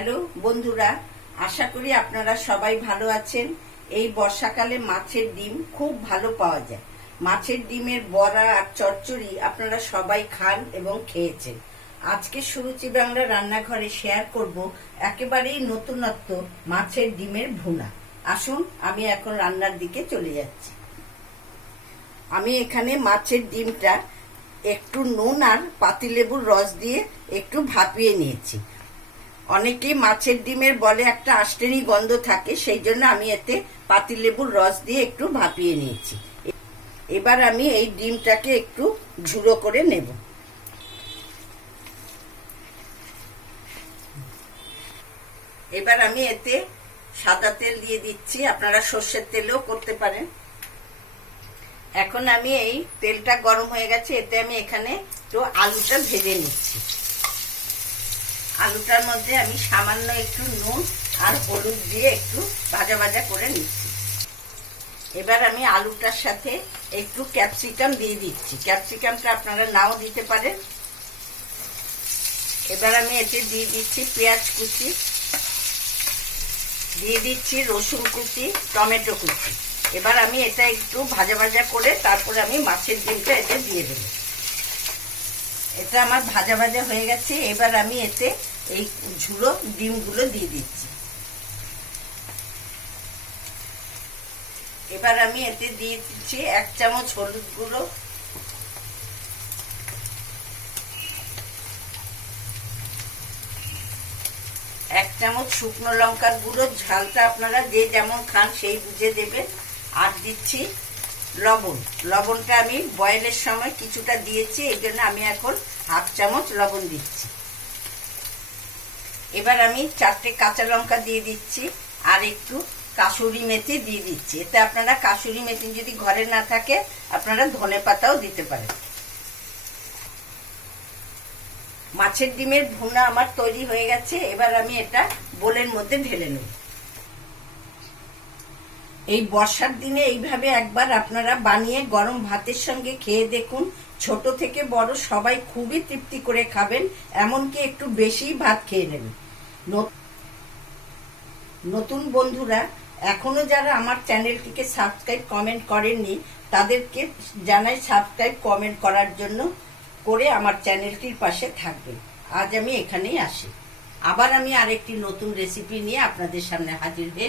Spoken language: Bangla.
হ্যালো বন্ধুরা, আশা করি আপনারা সবাই ভালো আছেন। এই বর্ষাকালে মাছের ডিম খুব ভালো পাওয়া যায়। মাছের ডিমের বড়া আর চচ্চড়ি আপনারা সবাই খান এবং খেয়েছেন। আজকে সুরুচি বাংলা রান্নাঘরে শেয়ার করব একেবারেই নতুনত্ব মাছের ডিমের ভুনা। আসুন আমি এখন রান্নার দিকে চলে যাচ্ছি। আমি এখানে মাছের ডিমটা একটু নুন আর পাতিলেবুর রস দিয়ে একটু ভাপিয়ে নিয়েছি। অনেকেই মাছের ডিমের বলে একটা আষ্টেনি গন্ধ থাকে, সেই জন্য আমি এতে পাতিলেবুর রস দিয়ে একটু ভাপিয়ে নিয়েছি। এবার আমি এই ডিমটাকে একটু ঝুড়ো করে নেব। এবার আমি এতে সাদা তেল দিয়ে দিচ্ছি, আপনারা সর্ষের তেলেও করতে পারেন। এখন আমি এই তেলটা গরম হয়ে গেছে, এতে আমি এখানে একটু আলুটা ভেজে নিচ্ছি। আলুটার মধ্যে আমি সামান্য একটু নুন আর হলুদ দিয়ে একটু ভাজা ভাজা করে নিচ্ছি। এবার আমি আলুটার সাথে একটু ক্যাপসিকাম দিয়ে দিচ্ছি। ক্যাপসিকামটা আপনারা নাও দিতে পারেন। এবার আমি এতে দিয়ে দিচ্ছি পেঁয়াজ কুচি, দিয়ে দিচ্ছি রসুন কুচি, টমেটো কুচি। এবার আমি এটা একটু ভাজা ভাজা করে তারপরে আমি মাছের ডিমটা এতে দিয়ে দেব। এটা আমার ভাজা ভাজা হয়ে গেছে। এবার আমি এতে এই ঝুড়ো ডিমগুলো দিয়ে দিচ্ছি। এবার আমি এতে দিয়ে দিচ্ছি 1 চামচ হলুদ গুঁড়ো, 1 চামচ শুকনো লঙ্কার গুঁড়ো। ঝালটা আপনারা যে যেমন খান সেই বুঝে দেবেন। আর দিচ্ছি লবণ। লবণটা আমি বয়েলের সময় কিছুটা দিয়েছি, এই জন্য আমি এখন 1/2 চামচ লবণ দিচ্ছি। এবার আমি 4টে কাঁচা লঙ্কা দিয়ে দিচ্ছি আর একটু কাসুরি মেথি দিয়ে দিচ্ছি। এতে আপনারা কাসুরি মেথি যদি ঘরে না থাকে আপনারা ধনে পাতাও দিতে পারেন। মাছের ডিমের ভুনা আমার তৈরি হয়ে গেছে। এবার আমি এটা বোলের মধ্যে ঢেলে নেব। এই বর্ষার দিনে এইভাবে একবার আপনারা বানিয়ে গরম ভাতের সঙ্গে খেয়ে দেখুন। ছোট থেকে বড় সবাই খুবই তৃপ্তি করে খাবেন, এমনকি একটু বেশি ভাত খেয়ে নেবেন। নতুন বন্ধুরা এখনো যারা আমার চ্যানেলটিকে সাবস্ক্রাইব কমেন্ট করেননি তাদেরকে জানাই সাবস্ক্রাইব কমেন্ট করার জন্য, করে আমার চ্যানেলটির পাশে থাকবেন। আজ আমি এখানেই আসি। আবার আমি আরেকটি নতুন রেসিপি নিয়ে আপনাদের সামনে হাজির হয়ে